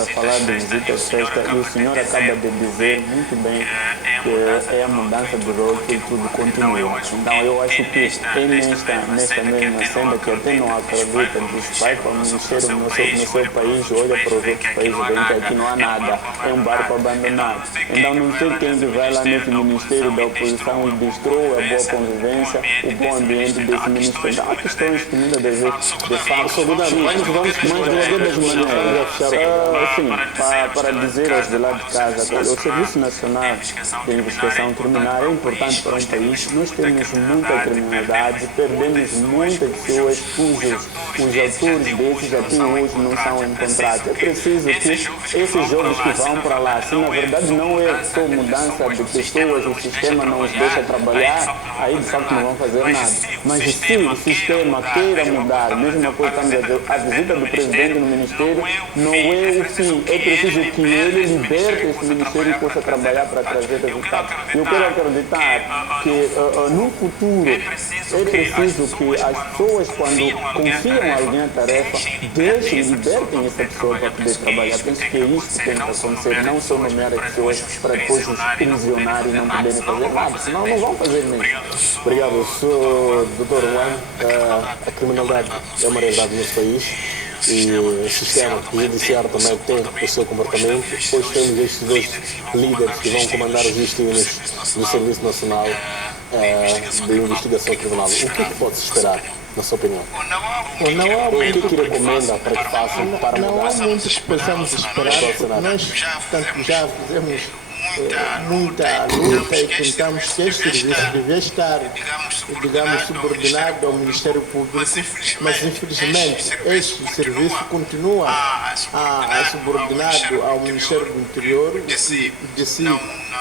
falar de visitas festa, e o senhor acaba de dizer muito bem que é a mudança de rótulo e tudo continua. Então eu acho que é nesta mesma senda que até não acredita, diz, vai para o Ministério no seu país, olha para os outros países, vem que aqui não há nada, é um barco abandonado. Então não sei quem que vai lá nesse Ministério da Oposição e destrói a boa convivência, o bom ambiente desse Ministério. Então há questões que muitas das vezes de fato, mas para dizer aos de lá de casa, o Serviço Nacional de Investigação Criminal é importante para um país. Nós temos muita criminalidade, perdemos muitas pessoas os autores desses até hoje não são encontrados. É preciso que esses jovens que vão para lá, se na verdade verdade não é só mudança de pessoas, o sistema não os deixa trabalhar, aí de facto não vão fazer nada. Mas se o sistema queira mudar, mesmo coisa estamos a dizer, a visita do presidente no ministério não é o fim, é preciso que ele liberte esse ministério e possa trabalhar para trazer resultados. Eu quero acreditar que no futuro é preciso que as pessoas, quando confiam em alguém a tarefa, deixem, libertem essa pessoa para poder trabalhar. Penso que é isso que tem que acontecer, não só nomear as pessoas para depois os prisionar e não poderem fazer nada, senão não vão fazer mesmo. Obrigado, Sr. Dr. Juan. A criminalidade é uma realidade no nosso país e o sistema judiciário também tem o seu comportamento. Depois temos estes dois líderes que vão comandar os destinos do Serviço Nacional de Investigação Criminal. O que pode-se esperar, na sua opinião? O que recomenda para que façam para mudar? Não há muito que possamos esperar. Nós, portanto, já fizemos muita luta e tentamos que este serviço devia estar, digamos, subordinado ao Ministério Público, mas infelizmente este serviço continua subordinado ao Ministério do Interior, o que de si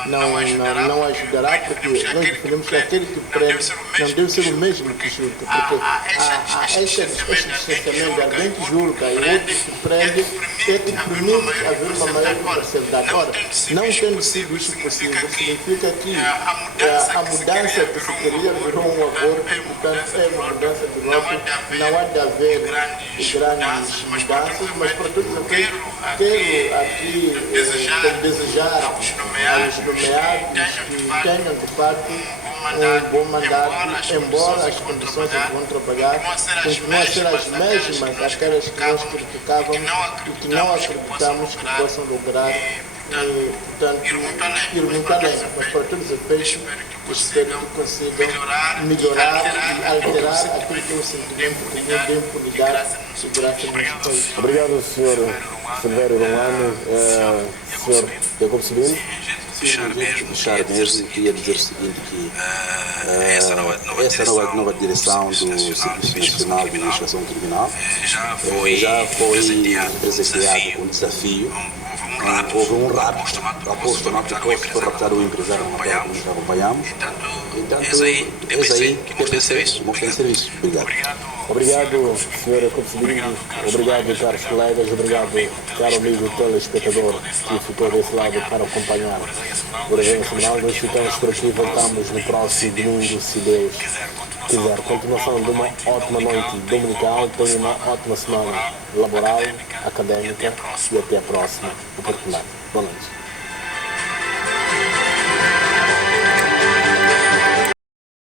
não ajudará, porque nós defendemos que aquele que prende não deve ser o mesmo que julga, porque há este distanciamento de alguém que julga e outro que prende, é que permite haver uma maior imparcialidade. Ora, não tendo sido isso possível, significa que a mudança que se queria virou um acordo, portanto é uma mudança de rótulo, não há de haver grandes mudanças, mas para todos os efeitos, quero aqui desejar aos nomeados que tenham de fato um bom mandato, embora as condições em que vão trabalhar continuem a ser as mesmas, aquelas que nós criticávamos e que não acreditamos que possam lograr, portanto, ir muito além. Mas para todos os efeitos, espero que consigam melhorar e alterar aquilo que é o sentimento comum de impunidade e graça no nosso país. Obrigado, Sr. Silvério Romano. Sr. Jacob Sobrinho. Fechar mesmo, queria dizer o seguinte, que essa nova direção do Serviço Nacional de Investigação Criminal já foi desafiada com desafio. Houve um rapto tomado depois que foi raptado o empresário na matéria que nós acompanhamos. Então, é aí que mostra serviço. Obrigado, Sr. Jacob Sobrinho. Obrigado, caros colegas. Obrigado, caro amigo telespectador que ficou desse lado para acompanhar o resenha semanal. Nós ficamos por aqui, voltamos no próximo domingo, se Deus quiser. Continuação de uma ótima noite dominical, tenha uma ótima semana laboral, académica e até a próxima oportunidade. Boa noite.